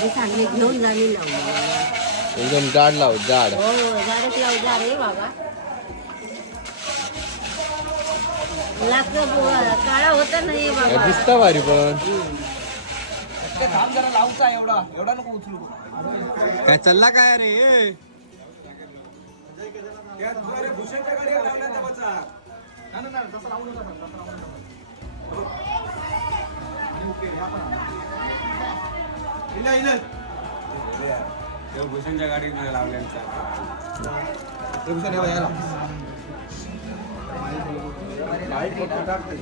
मी सांगले घेऊन जाणी लावू. एकदम जाड लाव, जाड. हो झाडच लावू जा रे बाबा. लाकडं काळा होता नाही बाबा. दिसता भारी पण. थांब जरा लावचा एवढा एवढा नको उचलू. काय चालला काय रे? भूषणच्या गाडीवर लावल्या त्या बचा. भूषणच्या गाडी लावल्यांचा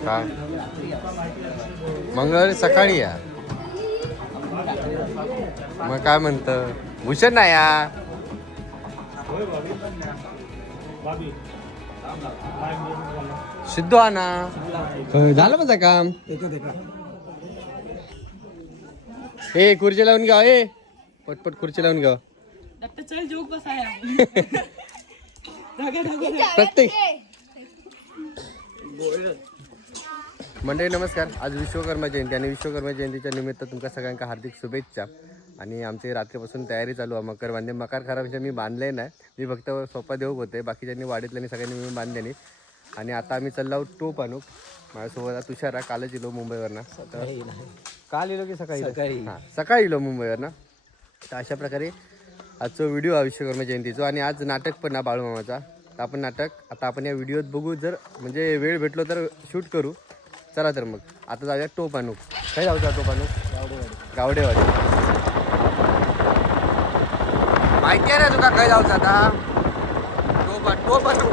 काय मंगळवारी सकाळी या. मग काय म्हणत भूषण नाही या. सिद्धू आणा. झालं माझं काम. ए खुर्ची लावून घ्या. ए पटपट खुर्ची लावून घ्या. प्रत्येक मंडळी नमस्कार. आज विश्वकर्मा जयंती आणि विश्वकर्मा जयंतीच्या निमित्त तुमच्या सगळ्यांना हार्दिक शुभेच्छा. आणि आमची रात्रीपासून तयारी चालू आहे. मकर बांधणे. मकर खराबच्या मी बांधले नाही. मी फक्त सोपा देऊक होते. बाकीच्यांनी वाडीतल्यानी सगळ्यांनी मी बांधल्यानी. आणि आता आम्ही चाललो टोप आणू. माझ्यासोबत तुषारा. कालच इलो मुंबईवरनं. काल इलो की सकाळी? हां सकाळी इलो मुंबईवरनं. तर अशा प्रकारे आजचा व्हिडिओ हा विश्वकर्मा जयंतीचा. आणि आज नाटक पण ना बाळूमामाचा. तर आपण नाटक आता आपण या व्हिडिओत बघू. जर म्हणजे वेळ भेटलो तर शूट करू. चला तर मग आता जाऊया टोप आणू. काय जाऊचा टोप आणू? गावडेवाडी. माहिती आहे ना तुका काय जाऊचं आता? टोप आणू.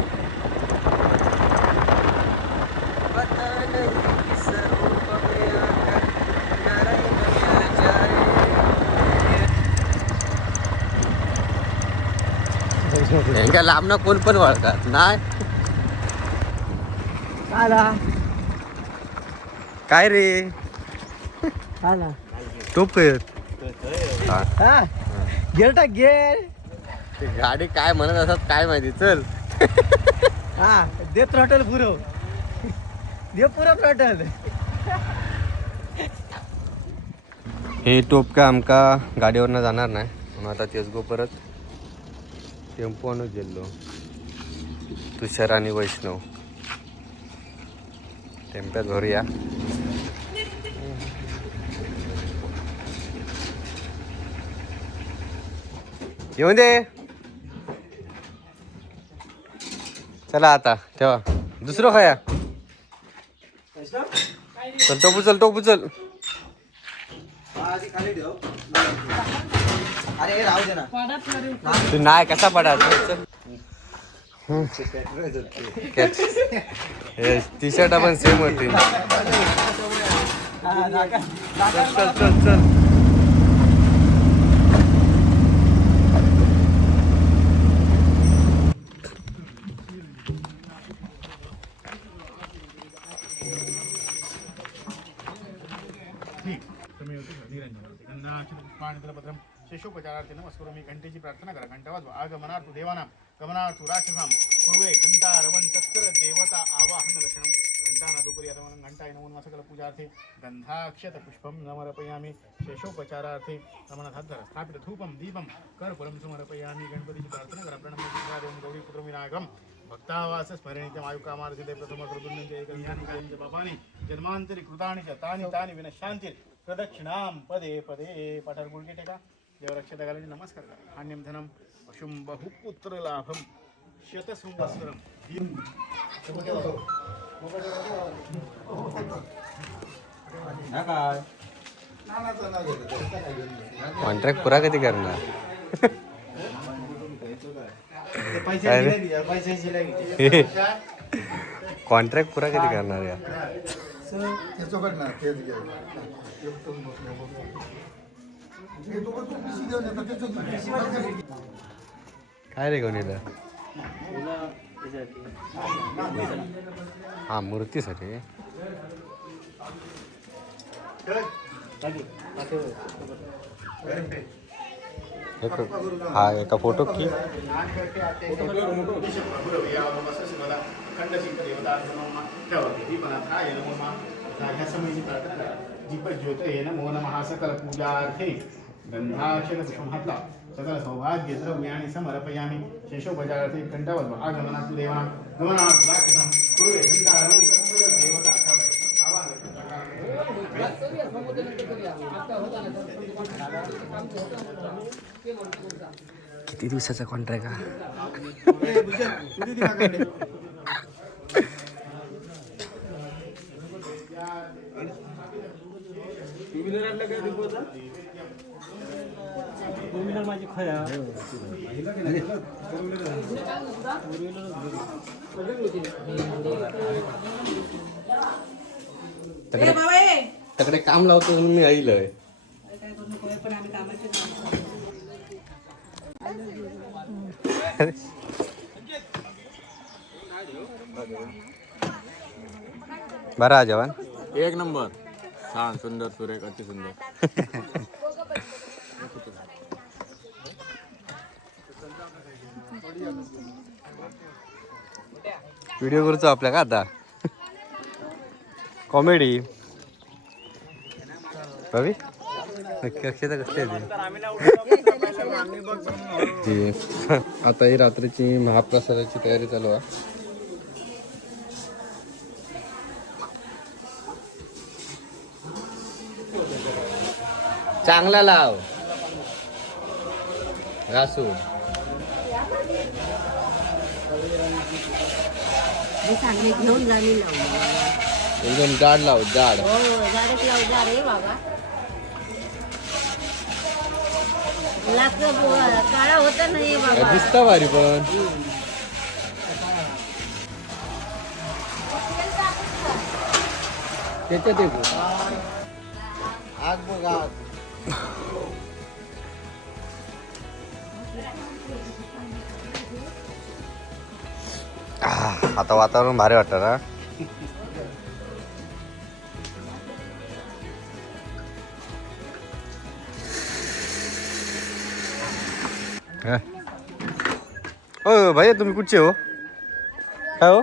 यांच्या लांबनं कोण पण वळतात नाही. काय रे टोप काय गेर टाक गेर. ते गाडी काय म्हणत असत काय माहिती. चल हा दे थ्रॉटल पुरव. दे पुरा थ्रॉटल. हे टोप का आमका गाडीवरनं जाणार नाही म्हणून आता तेच गो परत टेम्पो आणून गेलो. तुषार आणि वैष्णव टेम्प्यात भरूया. येऊन दे. चला आता ठेवा. दुसरं खाया. चल टोपू चल. अरे राहू दे ना. तू नाही कसा पडा. टी शर्ट पण सेम होती. चल. पुष्पाणितलपत्रम शेषोपचारार्थे नमस्करोमि. घंटेची प्रार्थना करा. घंटा वाजवा. आगमनार्थो देवानां गमनार्थो राक्षसां पूर्वे घंटा रवन तत्र देवता आवाहन लक्षणं. घंटा नादुपरी आगमनं घंटाय नमो नमः. सकल पूजार्थे गंधाक्षत पुष्पं समर्पयामि. शेषोपचारार्थे रमणात हात धरा. स्थापित धूपं दीपं कर्पूरं समर्पयामि. गणपतीची प्रार्थना करा. प्रणमं गौरी पुत्रं विनायकं भक्तावास स्मरणीच्या आयुकामार्जिते प्रथम कृतुन्यंचे एकज्ञानी कायंचे पापानि जन्मांतरी कृतानि च तानि विनश्यांती प्रदक्षिणां पदे पाठार गुडघे टेका. देवरक्षता घालायचे. नमस्कार करा. धान्यं धनं पशुं बहुपुत्र लाभं शतसंवत्सरं. कॉन्ट्रॅक्ट पुरा कधी करणार? कॉन्ट्रॅक्ट पुरा कधी करणार या? काय रे कोणी हा मूर्तीसाठी. हा एका फोटो की सकल पूजार्थे गंधाक्षर पुष्पम हातला सकल सौभाग्य द्रव्य आणि समर्पयामी शेषोपचारार्थे कंठवद्व आगमनातु देवानां गमनातु राक्षसां पूर्वे घंटारवं तत्र देवता किती दिवसाचा कॉन्ट्रॅक्ट हा? माझी खया तकडे काम लावतो म्हणून मी आईलय. बरा जवान एक नंबर. छान सुंदर सुरेख अति सुंदर. व्हिडिओ करतो आपल्या का आता कॉमेडी रवी नक्की अक्षता कसली आहे आता ही रात्रीची महाप्रसादाची तयारी चालू आहे. चांगला लाव घासू मी सांगले घेऊन जाणे लावू. एकदम जाड लाव जाड. हो झाडच लावू जा रे बाबा. काळा होता नाही बाबा. दिसता भारी पण त्याच्यात आग बघ आग. आता वातावरण भारी वाटतं ना. ओ भाई तुम्ही कुठचे हो? काय हो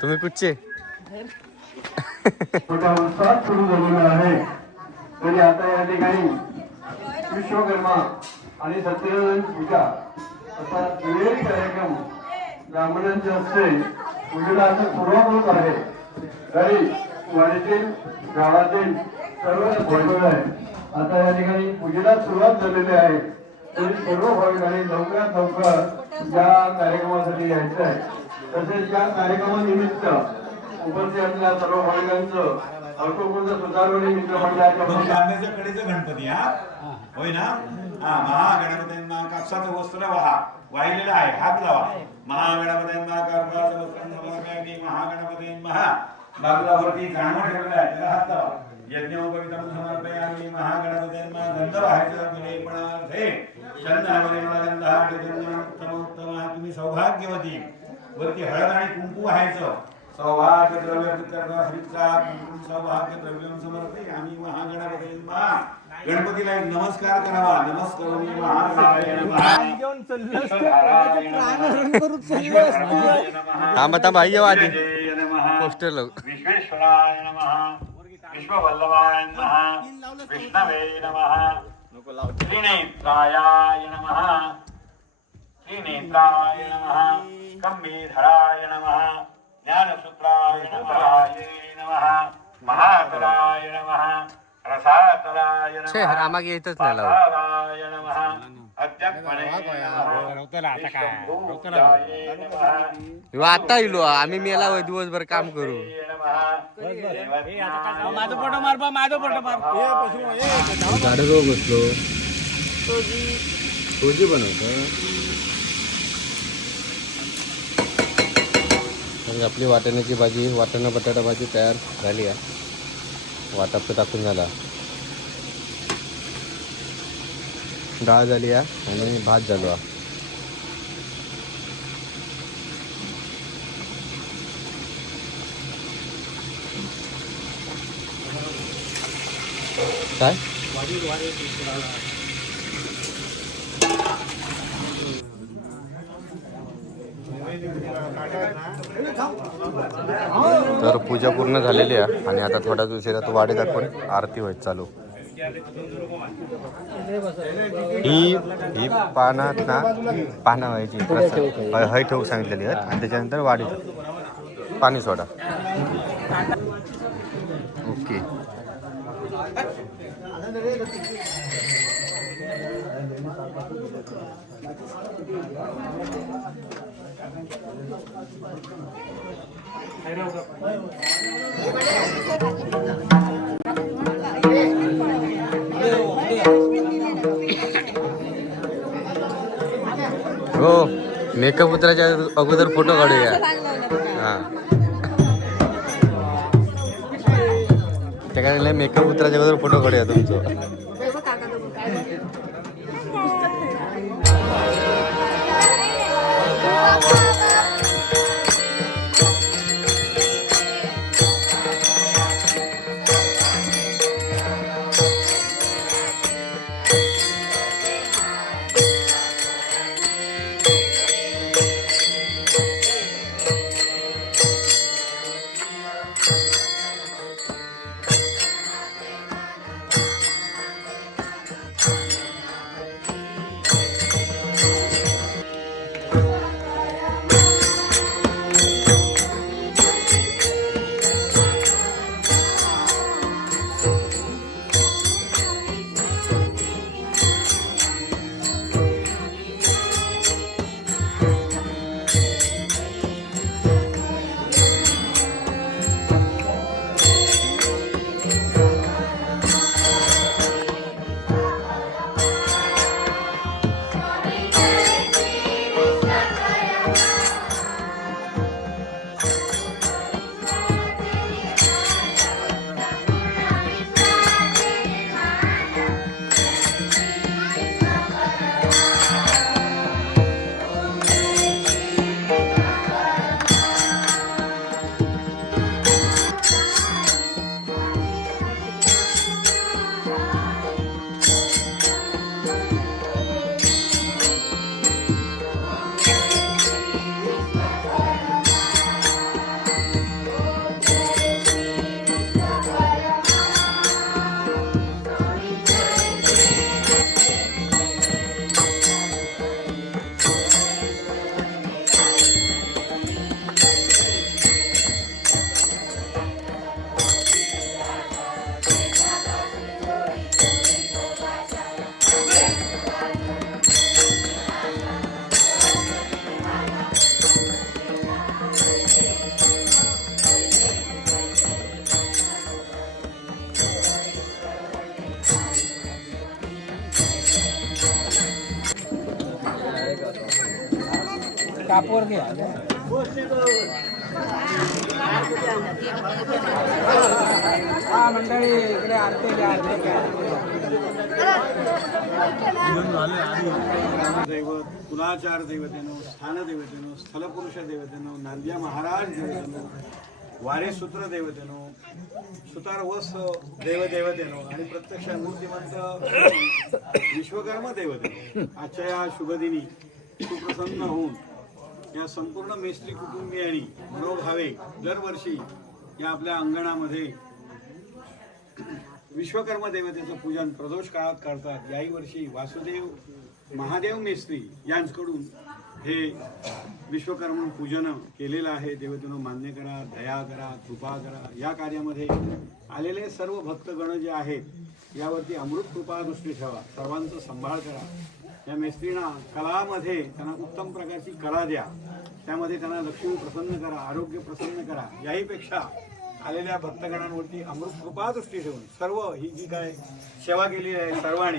तुम्ही कुठचे? छोटा उत्सव सुरू झालेला आहे. तरी आता या ठिकाणी विश्वकर्मा आणि सत्यनारायण पूजा असा दुहेरी कार्यक्रम ब्राह्मणांचे हस्ते पूजनाचा सुरुवात होत आहे. तरी वाडीतील गावातील सर्व भाविक आहे. आता या ठिकाणी पूजेला सुरुवात झालेली आहे. तरी सर्व भाविकांनी लवकरात लवकर या कार्यक्रमासाठी यायचं आहे. तसेच या कार्यक्रमानिमित्त उपस्थित असलेल्या सर्व भाविकांचं अल्पपूर्ण सुधारवणी मित्र मंडळाच्या कडेचं गणपती हा होय ना. हा महागणपतींना कापसाचं वस्त्र वाहिलेलं आहे. हात लावा. महागणपतींना कापसाचं वस्त्र महागणपती महा बाजूलावरती जाणवं ठेवलेलं आहे त्याला हात लावा. यज्ञोपवितम समर्पयामि महागणपतींना गंध व्हायचं विलेपणार्थे चंदनामध्ये मला गंध उत्तम. तुम्ही सौभाग्यवती. वरती हळद आणि कुंकू व्हायचं. सौभाग्य द्रव्य हरिचा कुंकुम सौभाग्य द्रव्यम समर्पयामि महागणपतींना. गणपतीला एक नमस्कार करावा. नमस्कार थांबा थांबा आई आधी पोस्टर लावू. विश्वेश्वराय नमः. विश्ववल्लभाय नमः. विष्णवे नमः. त्रिनेत्राय नमः. त्रिनेत्राय नमः. कम्बीधराय नमः. ज्ञानसूत्राय नमः. महातराय नमः. रसातराय नमः. रामागे येतच नाही लावू. नमः. अद्यपणे आता येलो आम्ही मेला दिवसभर काम करू. माझं फोटो मार बा. माझं फोटो मार. झाडाजवळ बसलो सोजी बनवतो. आपली वाटाण्याची भाजी वाटाणा बटाटा भाजी तयार झाली आहे. वाटाप टाकून झाला. डाळ झाली आहे आणि भात झालो. काय तर पूजा पूर्ण झालेली आहे आणि आता थोड्याच उशिरा तो वाडी दाखवून आरती होत चालू. ही पानात ना पाना व्हायची हय ठेवू सांगितलेली आहेत आणि त्याच्यानंतर वाढी पाणी सोडा. ओके. हो मेकअप उतरायच्या अगोदर फोटो काढूया. हां त्या कारण मेकअप उतरायच्या अगोदर फोटो काढूया तुमचं. कापवर घ्या. हा मंडळी इकडे आरती घ्या. दैवत कुलाचार देवतेनो स्थानदेवतेनो स्थलपुरुष देवतेनो नांदिया महाराज देवतेनो वारेसूत्र देवतेनो सुतारवस देवदेवतेनो आणि प्रत्यक्ष मूर्तिमंत विश्वकर्मा देवतेनो आजच्या या शुभदिनी सुप्रसन्न होऊन या संपूर्ण मेस्त्री कुटुंबियांनी मनोभावे दरवर्षी या आपल्या अंगणामध्ये विश्वकर्मा देवतेचं पूजन प्रदोष काळात करतात. याही वर्षी वासुदेव महादेव मेस्त्री यांच्याकडून हे विश्वकर्मा पूजन केलेलं आहे. देवतेनं मान्य करा, दया करा, कृपा करा. या कार्यामध्ये आलेले सर्व भक्तगण जे आहेत यावरती अमृत कृपा दृष्टी ठेवा. सर्वांचा सांभाळ करा. या मेस्त्रींना कलामध्ये त्यांना उत्तम प्रकारची कला द्या. त्यामध्ये त्यांना लक्ष्मी प्रसन्न करा, आरोग्य प्रसन्न करा. याहीपेक्षा आलेल्या भक्तगणांवरती अमृत कृपा दृष्टी ठेवून सर्व ही जी काय सेवा केली आहे सर्वांनी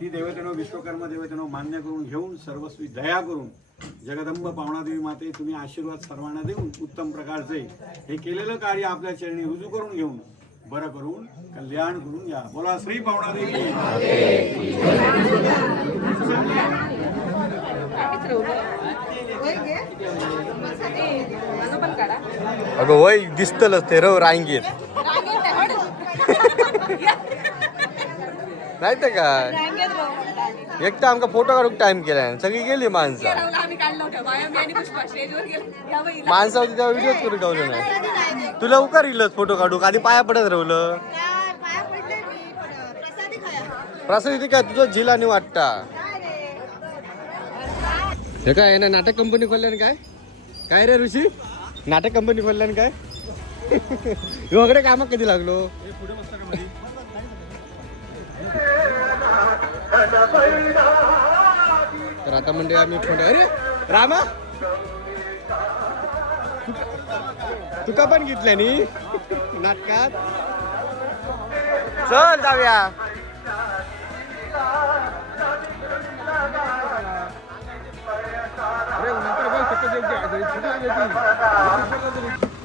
ती देवतेनं विश्वकर्मा देवतेनं मान्य करून घेऊन सर्वस्वी दया करून जगदंब पावणादेवी माते तुम्ही आशीर्वाद सर्वांना देऊन उत्तम प्रकारचे हे केलेलं कार्य आपल्या चरणी रुजू करून घेऊन बरं करून कल्याण करून या. बोला श्री पावणादेवी. अगं वय दिसतलच ते रव रांगेत नाही तर काय एक तर आमका फोटो काढूक टाइम केलाय सगळी गेली माणसं माणसं होती तेव्हा व्हिडिओ करून ठेवलं नाही. तुला उकार इलच फोटो काढूक आधी पाया पडत राहलं प्रसाद इथे काय तुझं झील आणि वाटता हे काय ना नाटक कंपनी खोलल्याने काय काय रे ऋषी नाटक कंपनी खोलल्याने काय एवढे कामात कधी लागलो तर आता म्हणजे आम्ही फोटो अरे रामा तुका पण घेतल्या नी नाटकात चल जाऊया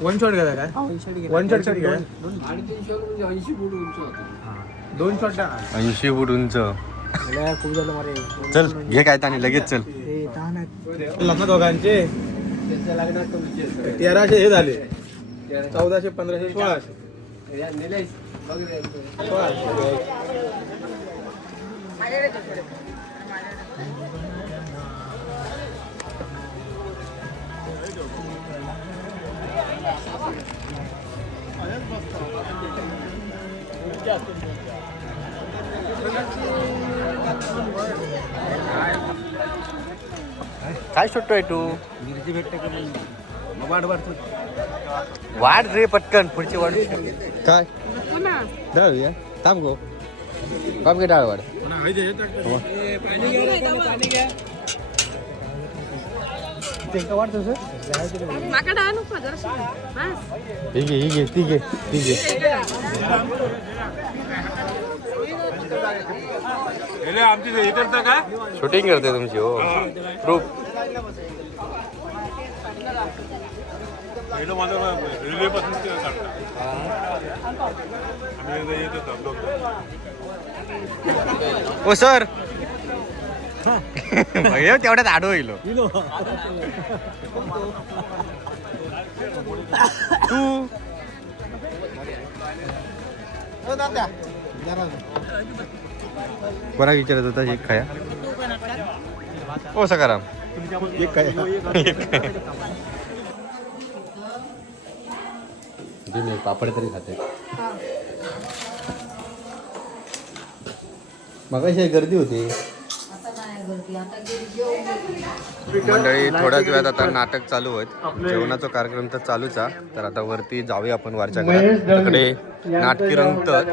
वन शॉट घ्या काय वन शॉट काय 80 फूट उंच चल घे काय तानी लगेच चल लग्न दोघांचे 1300 हे झाले 1400 1500 1600 काय शोधतोय तू मिरची भेटते का वाढ वाढ रे पटकन पुढची वाढ काय डाळूया थांब गो थांब घे डाळ वाढ ही घे ती घे शूटिंग करते तुमची हो प्रूफ रेल्वे पासून ओ सर तेवढ्यात आडो येईल तू कोणा विचारत होता एक खाया ओ सकाराम एक खाया पापड तरी खाते मगाशी गर्दी होती मंडळी थोड्याच वेळात आता नाटक चालू आहेत जेवणाचा कार्यक्रम तर चालूच आहे तर आता वरती जाऊया आपण वरच्या घरात तिकडे नाटकी रंगतात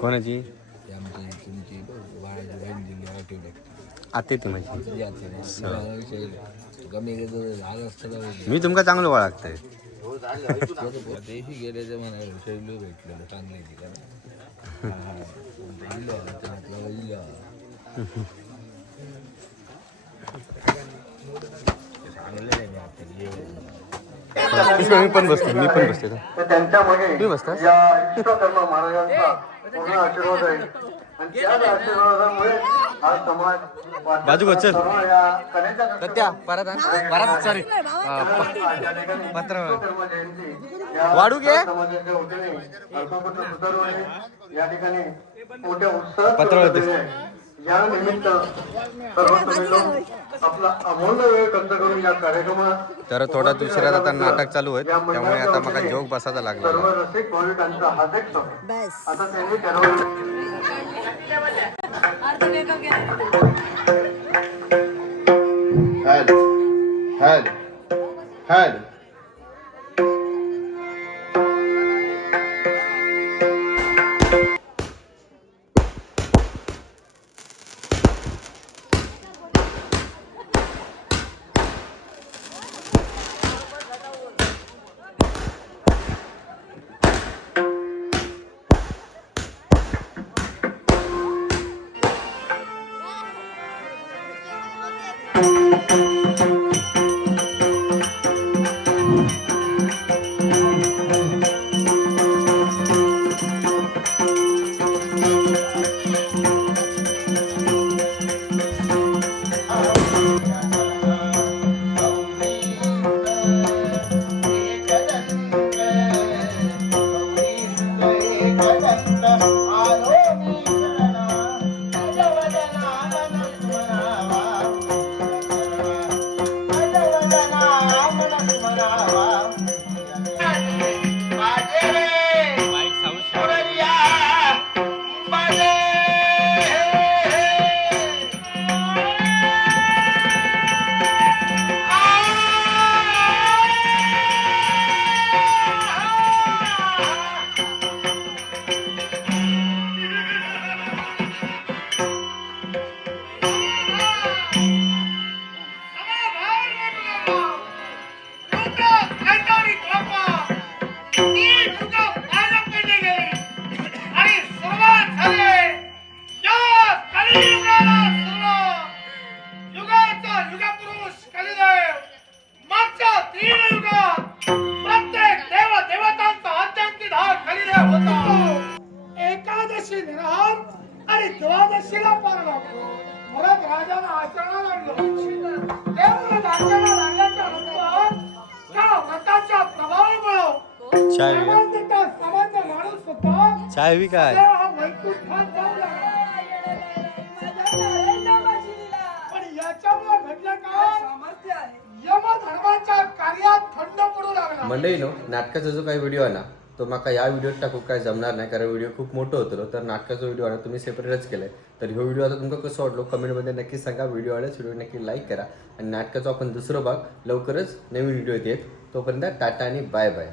कोणाची आते ती माझी मी तुमका चांगलं ओळखतंय गेल्याचं म्हणाल शैलो भेटलेलं चांगले मी पण बसतो त्यांच्या मागे तुम्ही बसता या विश्वकर्मा महाराजांचा पूर्ण आशीर्वाद आहे आणि त्याच आशीर्वादामुळे हा समाज बाजू बच्चन सर्व या कलेच्या सत्या परत सॉरी पत्र विश्वकर्मा जयंती या वाढू घे समाजाच्या वतीने अल्पपत्र सुधारवणे या ठिकाणी मोठ्या उत्साहात पत्र सुरू झालेले आहे. या निमित्त सर्व तुम्ही लोक आपला अमूल्य वेळ खर्च करून या कार्यक्रमात तर थोडा उशिरात आता नाटक चालू आहे त्यामुळे आता मला जोक बसायचा लागला सर्व रसिक भाविकांचा हार्दिक स्वागत. आता त्यांनी ठरवलं एकादशी निराम आणि द्वादशीला पार परत राजाला आचरणाला लागलं. देवाला आचरणाला लागल्याच्या नंतर त्या व्रताच्या प्रभावामुळे समाज माणूस होता चाय बी काय हा वैकुंठात जाऊ लागला. पण याच्यामुळे घडलं काय, यमधर्माच्या कार्यात खंड पडू लागला. मंडळी नो नाटकाचा जो काही व्हिडिओ आहे ना तो माका या व्हिडिओत टाकू काय जमणार नाही कारण व्हिडिओ खूप मोठं होतो तर नाटकाचा व्हिडिओ आहे ना तुम्ही सेपरेटच केलाय. तर ह्यो व्हिडिओ आता तुमका कसं वाटलो कमेंटमध्ये नक्की सांगा. व्हिडिओ आवडल्यास व्हिडिओ नक्की लाईक करा आणि नाटकाचा आपण दुसरा भाग लवकरच नवीन व्हिडिओ येत. तोपर्यंत टाटा आणि बाय बाय.